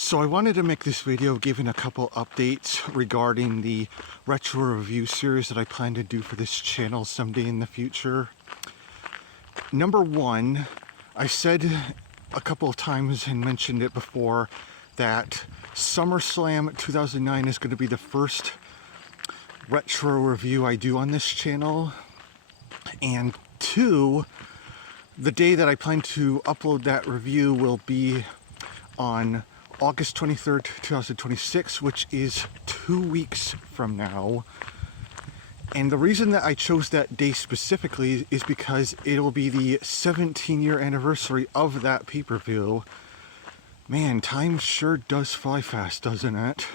So I wanted to make this video giving a couple updates regarding the retro review series that I plan to do for this channel someday in the future. Number one, I said a couple of times and mentioned it before that SummerSlam 2009 is going to be the first retro review I do on this channel. And two, the day that I plan to upload that review will be on August 23rd, 2026, which is 2 weeks from now. And the reason that I chose that day specifically is because it'll be the 17-year anniversary of that pay-per-view. Man, time sure does fly fast, doesn't it?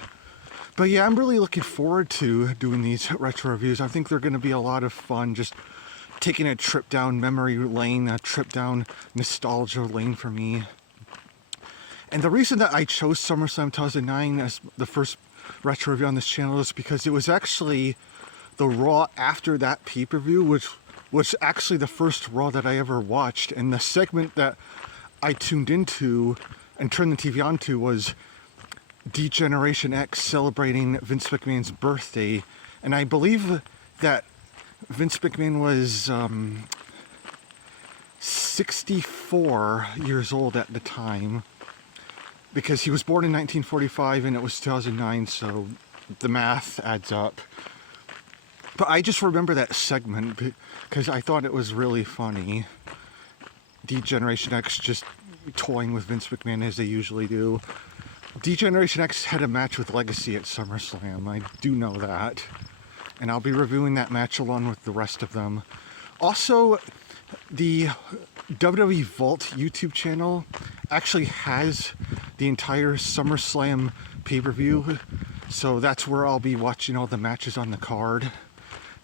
But yeah, I'm really looking forward to doing these retro reviews. I think they're going to be a lot of fun, just taking a trip down memory lane, a trip down nostalgia lane for me. And the reason that I chose SummerSlam 2009 as the first retro review on this channel is because it was actually the Raw after that pay-per-view, which was actually the first Raw that I ever watched. And the segment that I tuned into and turned the TV on to was D-Generation X celebrating Vince McMahon's birthday. And I believe that Vince McMahon was 64 years old at the time, because he was born in 1945 and it was 2009, so the math adds up. But I just remember that segment because I thought it was really funny. D-Generation X just toying with Vince McMahon as they usually do. D-Generation X had a match with Legacy at SummerSlam, I do know that. And I'll be reviewing that match along with the rest of them. Also, the WWE Vault YouTube channel actually has the entire SummerSlam pay-per-view, so that's where I'll be watching all the matches on the card,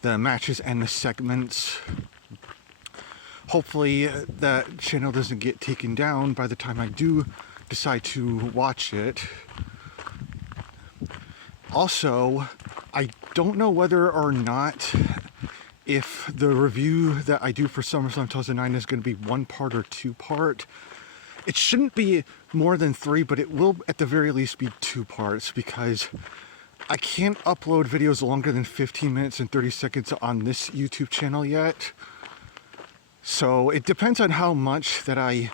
the matches and the segments. Hopefully that channel doesn't get taken down by the time I do decide to watch it. Also, I don't know whether or not if the review that I do for SummerSlam 2009 is going to be one part or two part. It shouldn't be more than 3, but it will at the very least be 2 parts, because I can't upload videos longer than 15 minutes and 30 seconds on this YouTube channel yet. So it depends on how much that I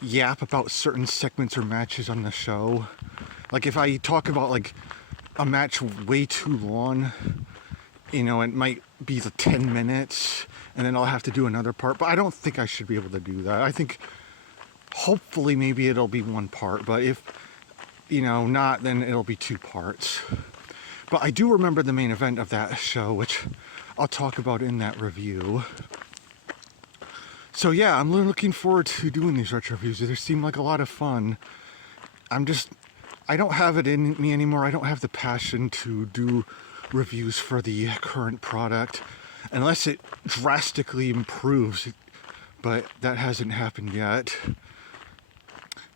yap about certain segments or matches on the show. Like if I talk about like a match way too long, you know, it might be the 10 minutes and then I'll have to do another part, but I don't think I should be able to do that. I think hopefully maybe it'll be 1 part, but if, you know, not, then it'll be 2 parts. But I do remember the main event of that show, which I'll talk about in that review. So yeah, I'm looking forward to doing these retro reviews. They seem like a lot of fun. I don't have it in me anymore. I don't have the passion to do reviews for the current product unless it drastically improves, but that hasn't happened yet.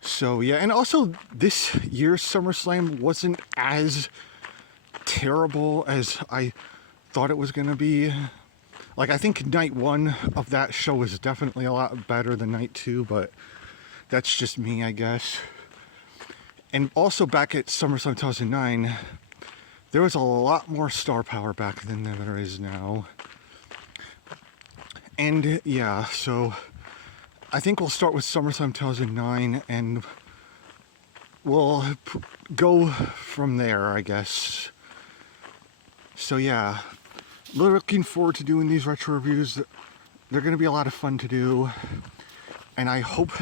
So yeah, and also this year's SummerSlam wasn't as terrible as I thought it was going to be. Like, I think night 1 of that show was definitely a lot better than night 2, but that's just me, I guess. And also back at SummerSlam 2009, there was a lot more star power back then than there is now. And yeah, so I think we'll start with SummerSlam 2009 and we'll go from there, I guess. So yeah, looking forward to doing these retro reviews. They're going to be a lot of fun to do. And I hope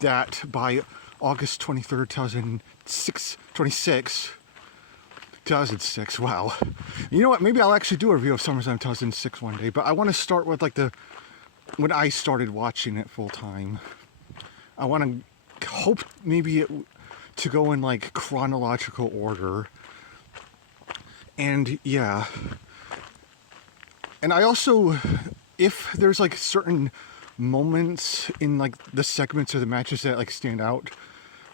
that by August 23rd, 2006, wow. You know what, maybe I'll actually do a review of SummerSlam 2006 one day, but I want to start with like when I started watching it full time. I want to hope maybe to go in like chronological order. And yeah. And I also, if there's like certain moments in like the segments or the matches that like stand out,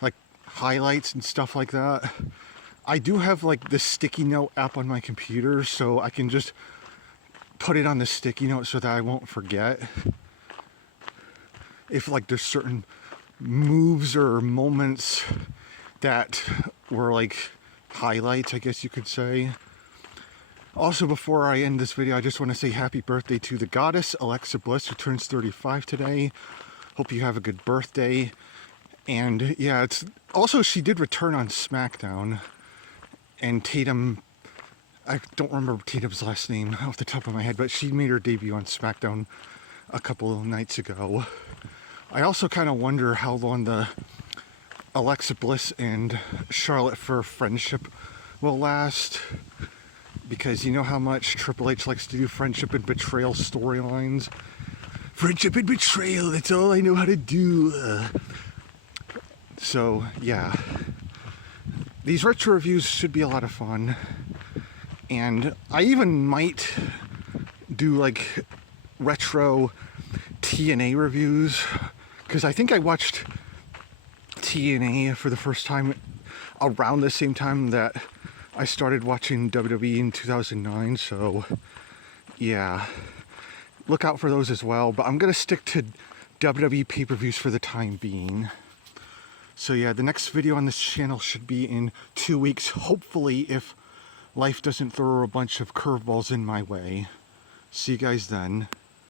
like highlights and stuff like that, I do have like the sticky note app on my computer, so I can just put it on the sticky note so that I won't forget. If like there's certain moves or moments that were like highlights, I guess you could say. Also, before I end this video, I just want to say happy birthday to the goddess, Alexa Bliss, who turns 35 today. Hope you have a good birthday. And yeah, it's also, she did return on SmackDown. And Tatum, I don't remember Tatum's last name off the top of my head, but she made her debut on SmackDown a couple of nights ago. I also kind of wonder how long the Alexa Bliss and Charlotte Flair friendship will last. Because you know how much Triple H likes to do friendship and betrayal storylines. Friendship and betrayal, that's all I know how to do. So, yeah. These retro reviews should be a lot of fun. And I even might do like retro TNA reviews. Because I think I watched TNA for the first time around the same time that I started watching WWE in 2009, so yeah, look out for those as well. But I'm going to stick to WWE pay-per-views for the time being. So yeah, the next video on this channel should be in 2 weeks, hopefully, if life doesn't throw a bunch of curveballs in my way. See you guys then.